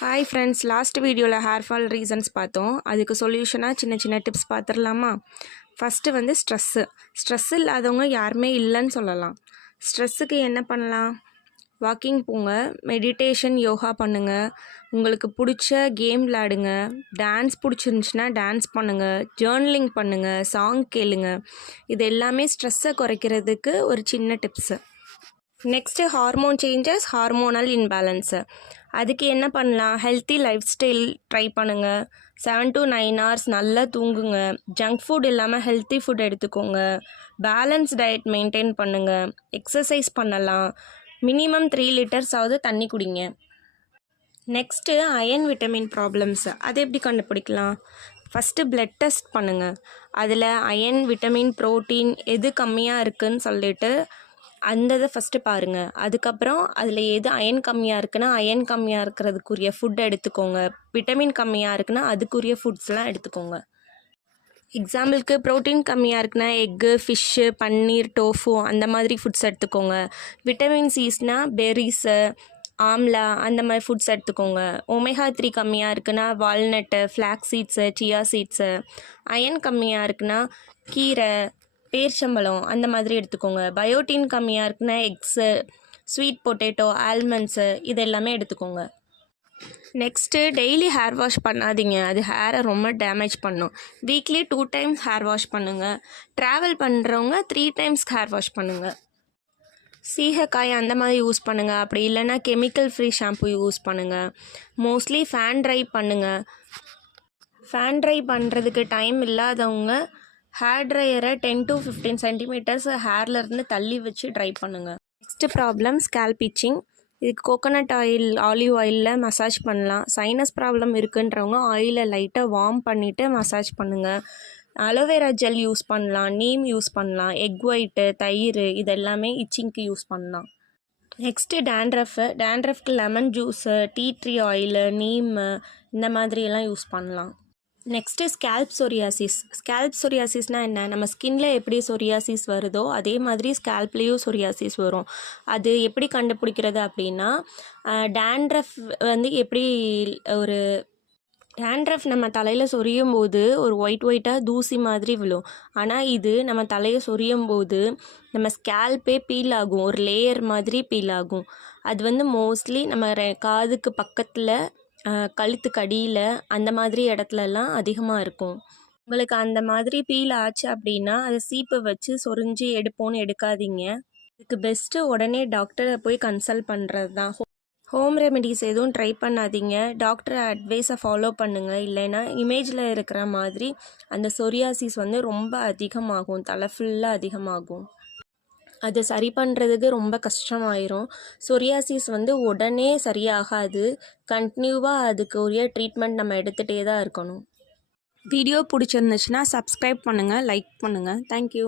Hi friends, last வீடியோவில் hair fall reasons பார்த்தோம். அதுக்கு சொல்யூஷனாக சின்ன சின்ன டிப்ஸ் பார்த்துடலாமா? ஃபஸ்ட்டு வந்து ஸ்ட்ரெஸ் இல்லாதவங்க யாருமே இல்லைன்னு சொல்லலாம். ஸ்ட்ரெஸ்ஸுக்கு என்ன பண்ணலாம்? வாக்கிங் போங்க, மெடிடேஷன், யோகா பண்ணுங்கள், உங்களுக்கு பிடிச்ச கேம் விளையாடுங்க, டான்ஸ் பிடிச்சிருந்துச்சின்னா டான்ஸ் பண்ணுங்கள், ஜேர்னலிங் பண்ணுங்கள், சாங் கேளுங்க. இது எல்லாமே ஸ்ட்ரெஸ்ஸை குறைக்கிறதுக்கு ஒரு சின்ன tips. Next hormone changes, hormonal imbalance. அதுக்கு என்ன பண்ணலாம்? ஹெல்த்தி லைஃப் ஸ்டைல் ட்ரை பண்ணுங்கள். 7 to 9 hours நல்லா தூங்குங்க. ஜங்க் ஃபுட் இல்லாமல் ஹெல்த்தி ஃபுட் எடுத்துக்கோங்க. பேலன்ஸ் டயட் மெயின்டைன் பண்ணுங்கள். எக்ஸசைஸ் பண்ணலாம். மினிமம் 3 liters தண்ணி குடிங்க. Next iron vitamin problems. அது எப்படி கண்டுபிடிக்கலாம்? ஃபஸ்ட்டு பிளட் டெஸ்ட் பண்ணுங்கள். அதில் அயன், விட்டமின், ப்ரோட்டீன் எது கம்மியாக இருக்குதுன்னு சொல்லிட்டு அந்த இதை ஃபஸ்ட்டு பாருங்கள். அதுக்கப்புறம் அதில் எது அயன் கம்மியாக இருக்குன்னா அயன் கம்மியாக இருக்கிறதுக்குரிய ஃபுட் எடுத்துக்கோங்க. விட்டமின் கம்மியாக இருக்குன்னா அதுக்குரிய ஃபுட்ஸ்லாம் எடுத்துக்கோங்க. எக்ஸாம்பிளுக்கு ப்ரோட்டீன் கம்மியாக இருக்குன்னா எக்கு, ஃபிஷ்ஷு, பன்னீர், டோஃபு அந்த மாதிரி ஃபுட்ஸ் எடுத்துக்கோங்க. விட்டமின் சிஸ்னால் பெர்ரிஸு, ஆம்லா அந்த மாதிரி ஃபுட்ஸ் எடுத்துக்கோங்க. ஒமேகா 3 கம்மியாக இருக்குன்னா walnut, flax seeds, chia seeds. Iron கம்மியாக இருக்குன்னா கீரை, பேர்ச்சம்பழம் அந்த மாதிரி எடுத்துக்கோங்க. பயோட்டின் கம்மியாக இருக்குன்னா எக்ஸு, ஸ்வீட் பொட்டேட்டோ, ஆல்மண்ட்ஸு இது எல்லாமே எடுத்துக்கோங்க. நெக்ஸ்ட்டு டெய்லி ஹேர் வாஷ் பண்ணாதீங்க. அது ஹேரை ரொம்ப டேமேஜ் பண்ணும். வீக்லி 2 times ஹேர் வாஷ் பண்ணுங்கள். ட்ராவல் பண்ணுறவங்க 3 times ஹேர் வாஷ் பண்ணுங்கள். சீகக்காய் அந்த மாதிரி யூஸ் பண்ணுங்கள். அப்படி இல்லைன்னா கெமிக்கல் ஃப்ரீ ஷாம்பு யூஸ் பண்ணுங்கள். மோஸ்ட்லி ஃபேன் ட்ரை பண்ணுங்கள். ஃபேன் ட்ரை பண்ணுறதுக்கு டைம் இல்லாதவங்க ஹேர் ட்ரையரை 10 to 15 centimeters ஹேர்லேருந்து தள்ளி வச்சு ட்ரை பண்ணுங்கள். Next problem scalp itching. இதுக்கு கோகோனட் ஆயில், ஆலிவ் ஆயிலில் மசாஜ் பண்ணலாம். சைனஸ் ப்ராப்ளம் இருக்குன்றவங்க ஆயிலை லைட்டாக வார்ம் பண்ணிவிட்டு மசாஜ் பண்ணுங்கள். அலோவேரா ஜெல் யூஸ் பண்ணலாம், நீம் யூஸ் பண்ணலாம், எக் ஒயிட்டு, தயிர் இதெல்லாமே இச்சிங்க்கு யூஸ் பண்ணலாம். நெக்ஸ்ட்டு டேண்ட்ரஃப்க்கு lemon juice, tea tree oil, neem இந்த மாதிரியெல்லாம் யூஸ் பண்ணலாம். நெக்ஸ்ட்டு ஸ்கேல்ப் சொரியாசிஸ்னால் என்ன? நம்ம ஸ்கின்ல எப்படி சொரியாசிஸ் வருதோ அதே மாதிரி ஸ்கேல்ப்லேயும் சொரியாசிஸ் வரும். அது எப்படி கண்டுபிடிக்கிறது அப்படின்னா, டேண்ட்ரஃப் வந்து எப்படி ஒரு டேண்ட்ரஃப் நம்ம தலையில் சொரியும் போது ஒரு ஒயிட்டாக தூசி மாதிரி விழும். ஆனால் இது நம்ம தலையை சொரியும் போது நம்ம ஸ்கேல்பே பீல் ஆகும், ஒரு லேயர் மாதிரி பீல் ஆகும். அது வந்து மோஸ்ட்லி நம்ம காதுக்கு பக்கத்தில், கழுத்துக்கு அடியில் அந்த மாதிரி இடத்துலலாம் அதிகமாக இருக்கும். உங்களுக்கு அந்த மாதிரி பீல் ஆச்சு அப்படின்னா அதை சீப்பை வச்சு சொரிஞ்சு எடுப்போன்னு எடுக்காதீங்க. இதுக்கு பெஸ்ட்டு உடனே டாக்டரை போய் கன்சல்ட் பண்ணுறது தான். ஹோம் ரெமெடிஸ் எதுவும் ட்ரை பண்ணாதீங்க. டாக்டர் அட்வைஸை ஃபாலோ பண்ணுங்கள். இல்லைன்னா இமேஜில் இருக்கிற மாதிரி அந்த சொரியாசிஸ் வந்து ரொம்ப அதிகமாகும், தலை ஃபுல்லாக அதிகமாகும். அது சரி பண்ணுறதுக்கு ரொம்ப கஷ்டமாயிரும். சொரியாசிஸ் வந்து உடனே சரியாகாது. கண்டினியூவாக அதுக்கு உரிய ட்ரீட்மெண்ட் நம்ம எடுத்துகிட்டே தான் இருக்கணும். வீடியோ பிடிச்சிருந்துச்சுன்னா சப்ஸ்கிரைப் பண்ணுங்கள், லைக் பண்ணுங்கள். தேங்க்யூ.